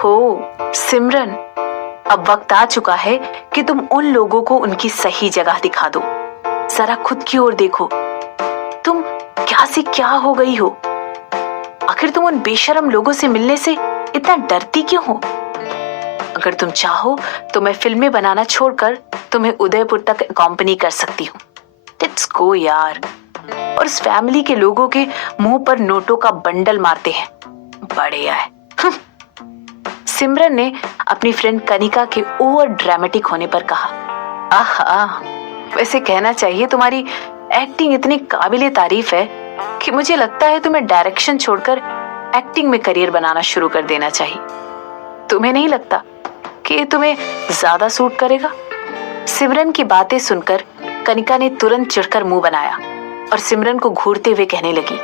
ओहो सिमरन, अब वक्त आ चुका है कि तुम उन लोगों को उनकी सही जगह दिखा दो। जरा खुद की ओर देखो, तुम क्या से क्या हो गई हो? आखिर तुम उन बेशरम लोगों से मिलने से इतना डरती क्यों हो? अगर तुम चाहो तो मैं फिल्में बनाना छोड़कर तुम्हें उदयपुर तक अकॉम्पनी कर सकती हूँ। लेट्स गो यार। और उस फैमिली के लोगों के मुंह पर नोटों का बंडल मारते हैं। बढ़िया है। सिमरन ने अपनी फ्रेंड कनिका के ओवर ड्रामेटिक होने पर कहा, आहा, वैसे कहना चाहिए तुम्हारी एक्टिंग इतनी काबिले तारीफ है कि मुझे लगता है तुम्हें डायरेक्शन छोड़कर एक्टिंग में करियर बनाना शुरू कर देना चाहिए। तुम्हें नहीं लगता कि ये तुम्हें ज्यादा सूट करेगा? सिमरन की बातें सुनकर कनिका ने तुरंत चिढ़कर मुंह बनाया और सिमरन को घूरते हुए कहने लगी,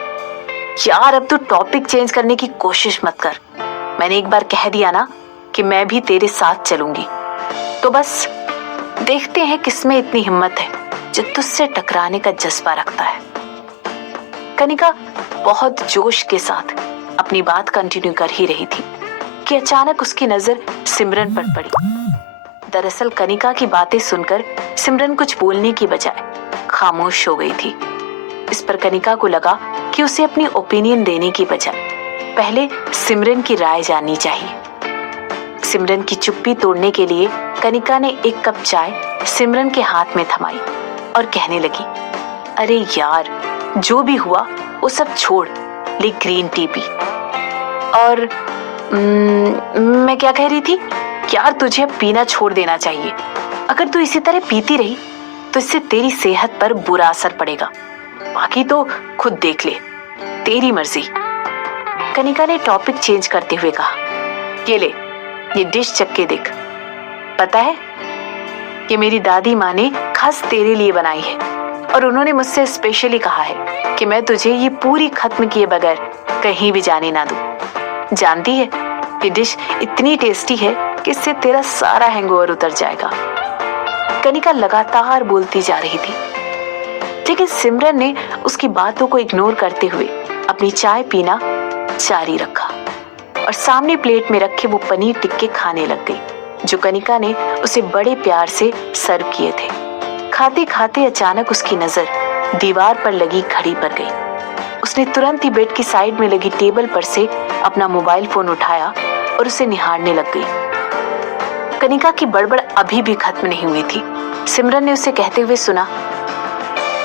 यार अब तू टॉपिक चेंज करने की कोशिश मत कर। मैंने एक बार कह दिया ना कि मैं भी तेरे साथ चलूंगी, तो बस देखते हैं किसमें इतनी हिम्मत है जो तुझसे टकराने का जज्बा रखता है। कनिका बहुत जोश के साथ अपनी बात कंटिन्यू कर ही रही थी कि अचानक उसकी नजर सिमरन पर पड़ी। दरअसल कनिका की बातें सुनकर सिमरन कुछ बोलने की बजाय खामोश हो गई थी। इस पर कनिका को लगा कि उसे अपनी ओपिनियन देने की बजाय पहले सिमरन की राय जाननी चाहिए। सिमरन की चुप्पी तोड़ने के लिए कनिका ने एक कप चाय सिमरन के हाथ में थमाई और कहने लगी, अरे यार जो भी हुआ वो सब छोड़, ले ग्रीन टी पी। और मैं क्या कह रही थी, यार तुझे अब पीना छोड़ देना चाहिए। अगर तू इसी तरह पीती रही तो इससे तेरी सेहत पर बुरा असर पड़ेगा। बाकी तो खुद देख ले, तेरी मर्जी। कनिका ने टॉपिक चेंज करते हुए कहा, ये डिश चख के देख। पता है ये मेरी दादी माँ ने खास तेरे लिए बनाई है और उन्होंने मुझसे स्पेशली कहा है कि मैं तुझे ये पूरी खत्म किए बगैर कहीं भी जाने ना दूं। जानती है ये डिश इतनी टेस्टी है कि इससे तेरा सारा हैंगओवर उतर जाएगा। कनिका लगातार बोलती जा रही थी, लेकिन सिमरन ने उसकी बातों को इग्नोर करते हुए अपनी चाय पीना जारी रखा और सामने प्लेट में रखे वो पनीर टिक्के खाने लग गई जो कनिका ने उसे बड़े प्यार से सर्व किए थे। खाते खाते अचानक उसकी नजर दीवार पर लगी घड़ी पर गई। उसने तुरंत ही बेड की साइड में लगी टेबल पर से अपना मोबाइल फोन उठाया और उसे निहारने लग गई। कनिका की बड़बड़ अभी भी खत्म नहीं हुई थी। सिमरन ने उसे कहते हुए सुना,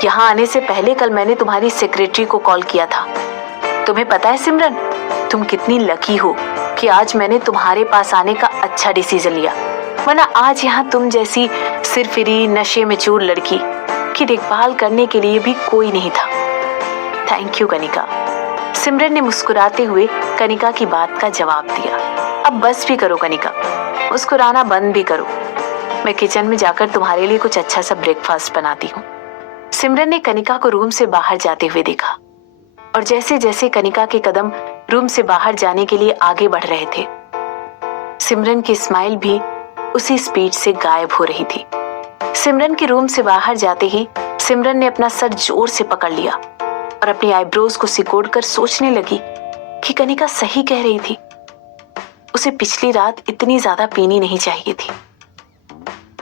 यहाँ आने से पहले कल मैंने तुम्हारी सेक्रेटरी को कॉल किया था। तुम्हें पता है सिमरन, तुम कितनी लकी हो कि आज मैंने तुम्हारे पास आने का अच्छा डिसीजन लिया, वरना आज यहाँ तुम जैसी सिरफिरी नशे में चूर लड़की की देखभाल करने के लिए भी कोई नहीं था। Thank you Kanika. सिमरन ने मुस्कुराते हुए कनिका की बात का जवाब दिया। अब बस भी करो कनिका, मुस्कुराना बंद भी करो। मैं किचन में जाकर तुम्हारे लिए कुछ अच्छा सा ब्रेकफास्ट बनाती हूँ। सिमरन ने कनिका को रूम से बाहर जाते हुए देखा और जैसे जैसे कनिका के कदम रूम से बाहर जाने के लिए आगे बढ़ रहे थे, सिमरन की स्माइल भी उसी स्पीड से गायब हो रही थी। सिमरन के रूम से बाहर जाते ही सिमरन ने अपना सर जोर से पकड़ लिया और अपनी आईब्रोज को सिकोड़कर सोचने लगी कि कनिका सही कह रही थी। उसे पिछली रात इतनी ज्यादा पीनी नहीं चाहिए थी।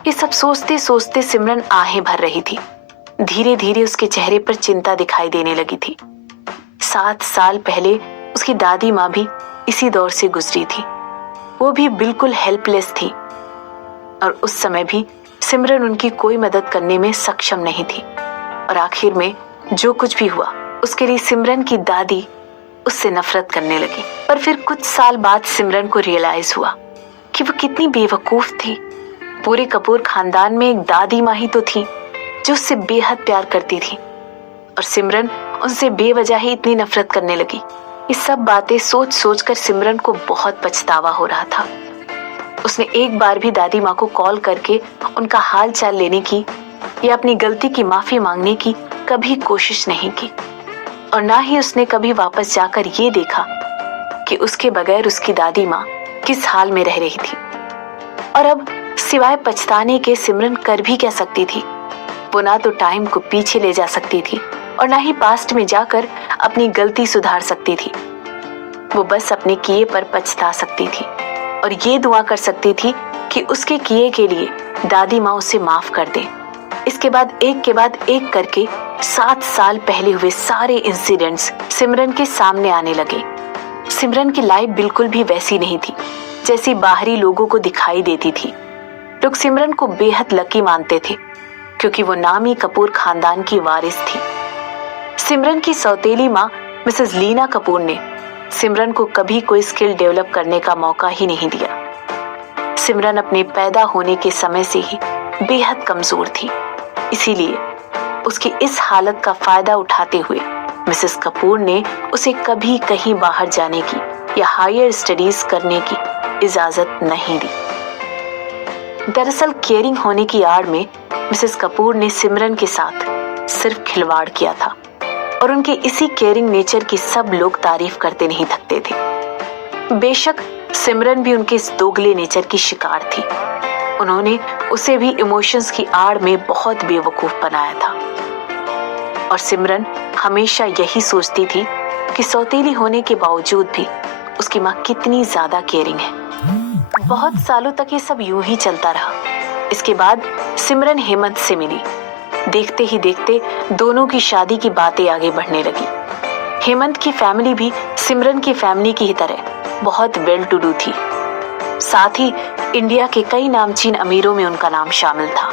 ये सब सोचते सोचते सिमरन आहें भर रही थी। धीरे धीरे उसके चेहरे पर चिंता दिखाई देने लगी थी। 7 साल पहले उसकी दादी माँ भी इसी दौर से गुजरी थी। वो भी बिल्कुल हेल्पलेस थी और उस समय भी सिमरन उनकी कोई मदद करने में सक्षम नहीं थी। और आखिर में जो कुछ भी हुआ उसके लिए सिमरन की दादी उससे नफरत करने लगी। पर फिर कुछ साल बाद सिमरन को रियलाइज हुआ कि वो कितनी बेवकूफ थी। पूरे कपूर खानदान में एक दादी माँ ही तो थी जो उससे बेहद प्यार करती थी और सिमरन उनसे बेवजह ही इतनी नफरत करने लगी। ये सब बातें सोच सोच कर सिमरन को बहुत पछतावा हो रहा था। उसने एक बार भी दादी माँ को कॉल करके उनका हाल चाल लेने की या अपनी गलती की माफी मांगने की कभी कोशिश नहीं की और ना ही उसने कभी वापस जाकर ये देखा कि उसके बगैर उसकी दादी माँ किस हाल में रह रही थी। और अब सिवाय पछताने के सिमरन कर भी क्या सकती थी। वो ना तो टाइम को पीछे ले जा सकती थी और ना ही पास्ट में जाकर अपनी गलती सुधार सकती थी। वो बस अपने किए पर पछता सकती थी। और ये दुआ कर सकती थी कि उसके किए के लिए दादी माँ उसे माफ कर दे। इसके बाद एक के बाद एक करके 7 साल पहले हुए सारे इंसिडेंट्स सिमरन के सामने आने लगे। सिमरन की लाइफ बिल्कुल भी वैसी नहीं थी जैसी बाहरी लोगों को दिखाई देती थी। लोग सिमरन को बेहद लकी मानते थे क्योंकि वो नामी कपूर खानदान की वारिस थी। सिमरन की सौतेली माँ मिसेस लीना कपूर ने सिमरन को कभी कोई स्किल डेवलप करने का मौका ही नहीं दिया। सिमरन अपने पैदा होने के समय से ही बेहद कमजोर थी, इसीलिए उसकी इस हालत का फायदा उठाते हुए मिसेस कपूर ने उसे कभी कहीं बाहर जाने की या हायर स्टडीज करने की इजाजत नहीं दी। दरअसल केयरिंग होने की आड़ में मिसेस कपूर ने सिमरन के साथ सिर्फ खिलवाड़ किया था और उनके इसी केयरिंग नेचर की सब लोग तारीफ करते नहीं थकते थे। बेशक सिमरन भी उनके इस दोगले नेचर की शिकार थी। उन्होंने उसे भी इमोशंस की आड़ में बहुत बेवकूफ बनाया था और सिमरन हमेशा यही सोचती थी कि सौतेली होने के बावजूद भी उसकी माँ कितनी ज्यादा केयरिंग है। बहुत सालों तक ये सब यूं ही चलता रहा। इसके बाद सिमरन हेमंत से मिली। देखते ही देखते दोनों की शादी की बातें आगे बढ़ने लगी। हेमंत की फैमिली भी सिमरन की फैमिली की ही तरह बहुत वेल टू डू थी। साथ ही इंडिया के कई नामचीन अमीरों में उनका नाम शामिल था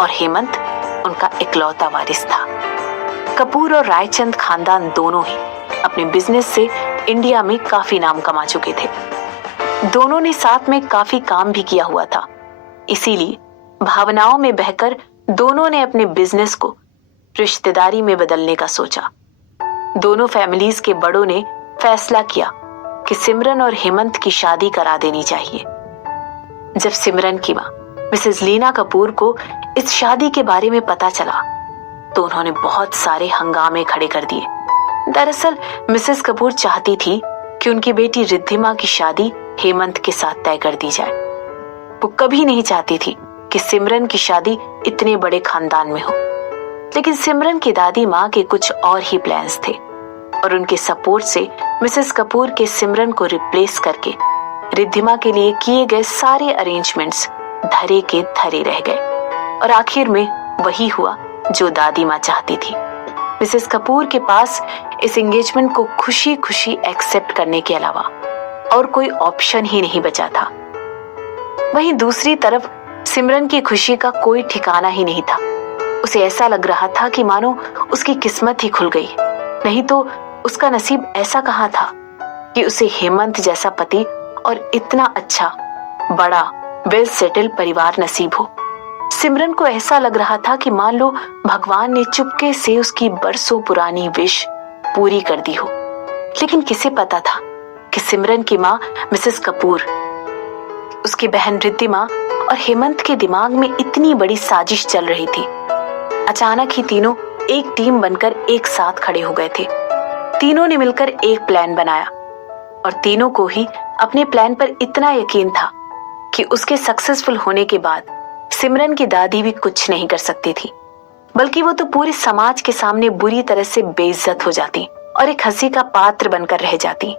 और हेमंत उनका इकलौता वारिस था। कपूर और रायचंद खानदान दोनों ही अपने बिजनेस से इंडिया में काफी नाम कमा चुके थे। दोनों ने साथ में काफी काम भी किया हुआ था, इसीलिए भावनाओं में बहकर दोनों ने अपने बिजनेस को रिश्तेदारी में बदलने का सोचा। दोनों फैमिलीज के बड़ों ने फैसला किया कि सिमरन और हेमंत की शादी करा देनी चाहिए। जब सिमरन की माँ मिसेस लीना कपूर को इस शादी के बारे में पता चला तो उन्होंने बहुत सारे हंगामे खड़े कर दिए। दरअसल मिसेस कपूर चाहती थी कि उनकी बेटी रिद्धिमा की शादी हेमंत के साथ तय कर दी जाए। वो कभी नहीं चाहती थी कि सिमरन की शादी इतने बड़े खानदान में हो, लेकिन सिमरन की दादी माँ के कुछ और ही प्लान्स थे और उनके सपोर्ट से मिसेस कपूर के सिमरन को रिप्लेस करके रिद्धिमा के लिए किए गए सारे अरेंजमेंट्स धरे के धरे रह गए और आखिर में वही हुआ जो दादी माँ चाहती थी। मिसेस कपूर के पास इस एंगेजमेंट को खुशी खुशी एक्सेप्ट करने के अलावा और कोई ऑप्शन ही नहीं बचा था। वहीं दूसरी तरफ सिमरन की खुशी का कोई ठिकाना ही नहीं था। उसे ऐसा लग रहा था कि मानो उसकी किस्मत ही खुल गई, नहीं तो उसका नसीब ऐसा कहाँ था कि उसे हेमंत जैसा पति और इतना अच्छा बड़ा वेल सेटल परिवार नसीब हो। सिमरन को ऐसा लग रहा था कि मान लो भगवान ने चुपके से उसकी बरसों पुरानी विश पूरी कर दी हो। लेकिन किसे पता था कि सिमरन की माँ मिसेस कपूर, उसकी बहन रिद्धिमा और हेमंत के दिमाग में इतनी बड़ी साजिश चल रही थी। अचानक ही तीनों एक टीम बनकर एक साथ खड़े हो गए थे। तीनों ने मिलकर एक प्लान बनाया और तीनों को ही अपने प्लान पर इतना यकीन था कि उसके सक्सेसफुल होने के बाद सिमरन की दादी भी कुछ नहीं कर सकती थी, बल्कि वो तो पूरे समाज के सामने बुरी तरह से बेइज्जत हो जाती और एक हंसी का पात्र बनकर रह जाती।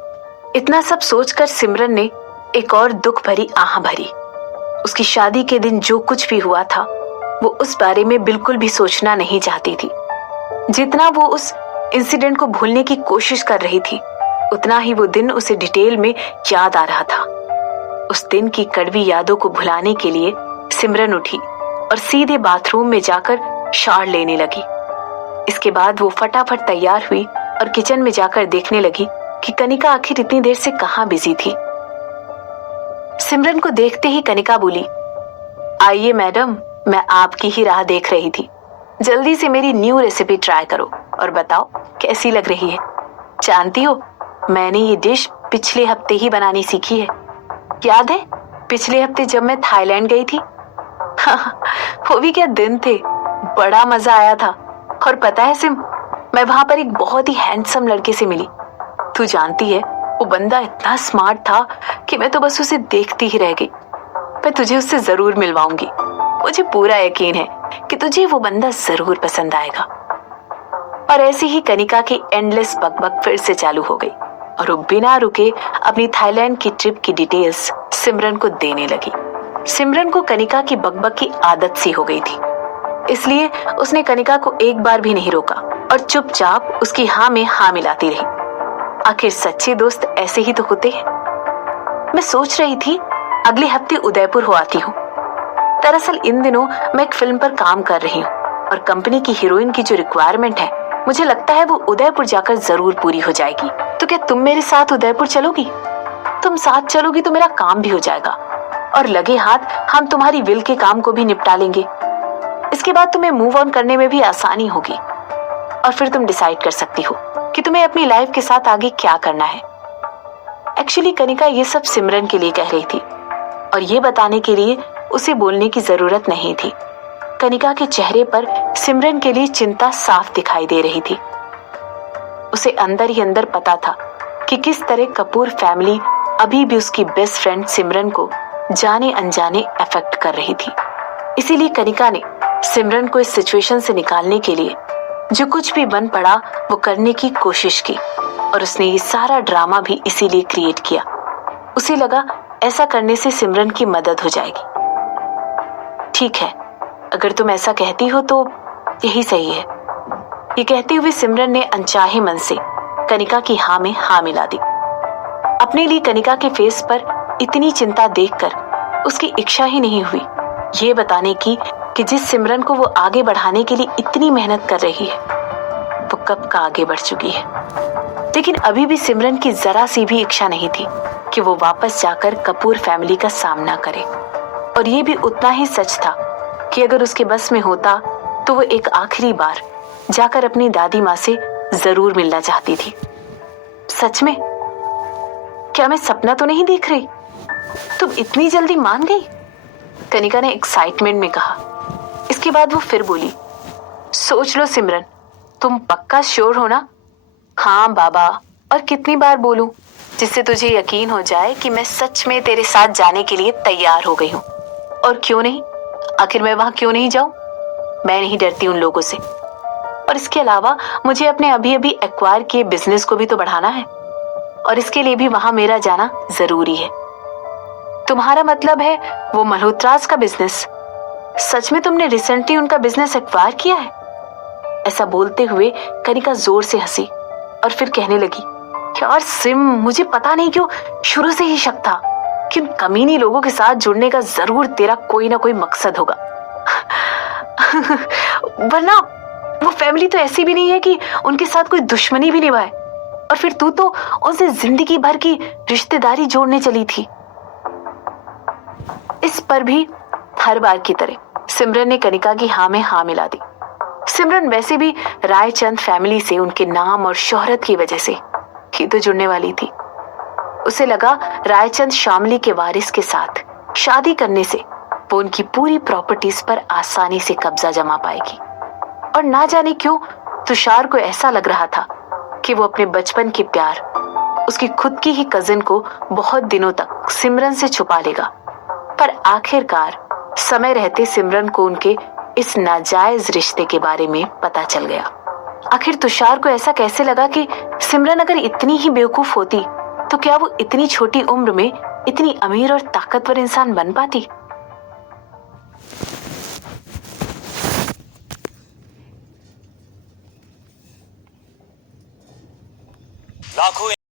इतना सब सोचकर सिमरन ने एक और दुख भरी आह भरी। उसकी शादी के दिन जो कुछ भी हुआ था वो उस बारे में बिल्कुल भी सोचना नहीं चाहती थी। जितना वो उस इंसिडेंट को भूलने की कोशिश कर रही थी, उतना ही वो दिन उसे डिटेल में याद आ रहा था। उस दिन की कड़वी यादों को भुलाने के लिए सिमरन उठी और सीधे बाथरूम में जाकर शावर लेने लगी। इसके बाद वो फटाफट तैयार हुई और किचन में जाकर देखने लगी कि कनिका आखिर इतनी देर से कहाँ बिजी थी। सिमरन को देखते ही कनिका बोली, आइए मैडम, मैं आपकी ही राह देख रही थी। जल्दी से मेरी न्यू रेसिपी ट्राई करो और बताओ कैसी लग रही है। जानती हो, मैंने ये डिश पिछले हफ्ते ही बनानी सीखी है। याद है पिछले हफ्ते जब मैं थाईलैंड गई थी? वो भी क्या दिन थे, बड़ा मजा आया था। और पता है सिम, मैं वहां पर एक बहुत ही हैंडसम लड़के से मिली। तू जानती है, वो बंदा इतना स्मार्ट था कि मैं तो बस उसे देखती ही रह गई। मैं तुझे उससे जरूर मिलवाऊंगी। मुझे पूरा यकीन है कि तुझे वो बंदा जरूर पसंद आएगा। और ऐसी ही कनिका की एंडलेस बकबक फिर से चालू हो गई। और वो बिना रुके अपनी थाईलैंड की ट्रिप की डिटेल्स सिमरन को देने लगी। सिमरन को कनिका की बकबक की आदत सी हो गई थी, इसलिए उसने कनिका को एक बार भी नहीं रोका और चुपचाप उसकी हाँ में हाँ मिलाती रही। आखिर सच्चे दोस्त ऐसे ही तो होते हैं। मैं सोच रही थी अगले हफ्ते उदयपुर हो आती हूँ। दरअसल इन दिनों मैं एक फिल्म पर काम कर रही हूँ और कंपनी की हीरोइन की जो रिक्वायरमेंट है, मुझे लगता है वो उदयपुर जाकर जरूर पूरी हो जाएगी। तो क्या तुम मेरे साथ उदयपुर चलोगी? तुम साथ चलोगी तो मेरा काम भी हो जाएगा और लगे हाथ हम तुम्हारी विल के काम को भी निपटा लेंगे। इसके बाद तुम्हें मूव ऑन करने में भी आसानी होगी और फिर तुम डिसाइड कर सकती हो कि तुम्हें अपनी लाइफ के साथ आगे क्या करना है। एक्चुअली कनिका ये सब सिमरन के लिए कह रही थी और ये बताने के लिए उसे बोलने की जरूरत नहीं थी। कनिका के चेहरे पर सिमरन के लिए चिंता साफ दिखाई दे रही थी। उसे अंदर ही अंदर पता था कि किस तरह कपूर फैमिली अभी भी उसकी बेस्ट फ्रेंड सिमरन को जाने अनजाने अफेक्ट कर रही थी। इसीलिए कनिका ने सिमरन को इस सिचुएशन से निकालने के लिए जो कुछ भी बन पड़ा वो करने की कोशिश की और उसने ये सारा ड्रामा भी इसीलिए क्रिएट किया। उसे लगा ऐसा करने से सिमरन की मदद हो जाएगी। ठीक है, अगर तुम ऐसा कहती हो तो यही सही है। ये कहते हुए सिमरन ने अनचाहे मन से कनिका की हाँ में हाँ मिला दी। अपने लिए कनिका के फेस पर इतनी चिंता देखकर उसकी इच्छा ही नहीं हुई ये बताने की कि जिस सिमरन को वो आगे बढ़ाने के लिए इतनी मेहनत कर रही है वो कब का आगे बढ़ चुकी है। लेकिन अभी भी सिमरन की जरा सी भी इच्छा नहीं थी कि वो वापस जाकर कपूर फैमिली का सामना करे। और ये भी उतना ही सच था कि अगर उसके बस में होता तो वो एक आखिरी बार जाकर अपनी दादी माँ से जरूर मिलना चाहती थी। सच में? क्या मैं सपना तो नहीं देख रही? तुम इतनी जल्दी मान गई? कनिका ने एक्साइटमेंट में कहा। इसके बाद वो फिर बोली, सोच लो सिमरन, तुम पक्का श्योर हो ना? हाँ बाबा, और कितनी बार बोलूं जिससे तुझे यकीन हो जाए कि मैं सच में तेरे साथ जाने के लिए तैयार हो गई हूँ। और क्यों नहीं? आखिर मैं वहां क्यों नहीं जाऊं? मैं नहीं डरती उन लोगों से। और इसके अलावा मुझे अपने अभी अभी एक्वायर किए बिजनेस को भी तो बढ़ाना है और इसके लिए भी वहां मेरा जाना जरूरी है। तुम्हारा मतलब है वो मल्होत्रास का बिजनेस? सच में तुमने रिसेंटली उनका बिजनेस एक्वायर किया है? ऐसा बोलते हुए कनिका जोर से हंसी और फिर कहने लगी, यार सिम, मुझे पता नहीं क्यों शुरू से ही शक था कि उन कमीनी लोगों के साथ जुड़ने का जरूर तेरा कोई ना कोई मकसद होगा। वरना वो फैमिली तो ऐसी भी नहीं है कि उनके साथ कोई दुश्मनी भी निभाए और फिर तू तो उनसे जिंदगी भर की रिश्तेदारी जोड़ने चली थी। इस पर भी हर बार की तरह सिमरन ने कनिका की हाँ में हाँ मिला दी। सिमरन वैसे भी रायचंद फैमिली से उनके नाम और शोहरत की वजह से ही तो जुड़ने वाली थी। उसे लगा रायचंद शामली के वारिस के साथ शादी करने से वो उनकी पूरी प्रॉपर्टीज पर आसानी से कब्जा जमा पाएगी। और ना जाने क्यों तुषार को ऐसा लग रहा था कि वो अपने बचपन के प्यार, उसकी खुद की ही कजिन को बहुत दिनों तक सिमरन से छुपा लेगा। पर आखिरकार समय रहते सिमरन को उनके इस नाजायज रिश्ते के बारे में पता चल गया। आखिर तुषार को ऐसा कैसे लगा कि सिमरन अगर इतनी ही बेवकूफ होती तो क्या वो इतनी छोटी उम्र में इतनी अमीर और ताकतवर इंसान बन पाती? लाखों